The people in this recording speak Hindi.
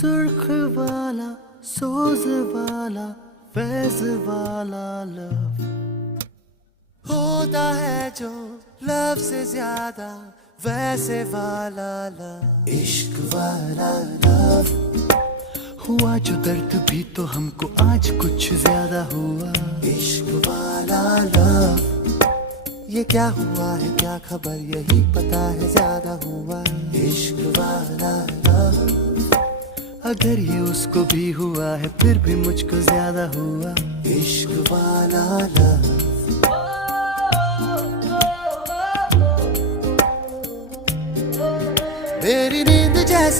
सुर्ख वाला, सोज वाला, फैज वाला लव होता है जो लव से ज्यादा वैसे वाला लव, इश्क वाला लव। हुआ जो दर्द भी तो हमको आज कुछ ज्यादा हुआ, इश्क वाला लव। ये क्या हुआ है क्या खबर यही पता है ज्यादा हुआ, इश्क वाला लव। अगर ये उसको भी हुआ है फिर भी मुझको ज्यादा हुआ, इश्क वाला लव। मेरी नींद जैसे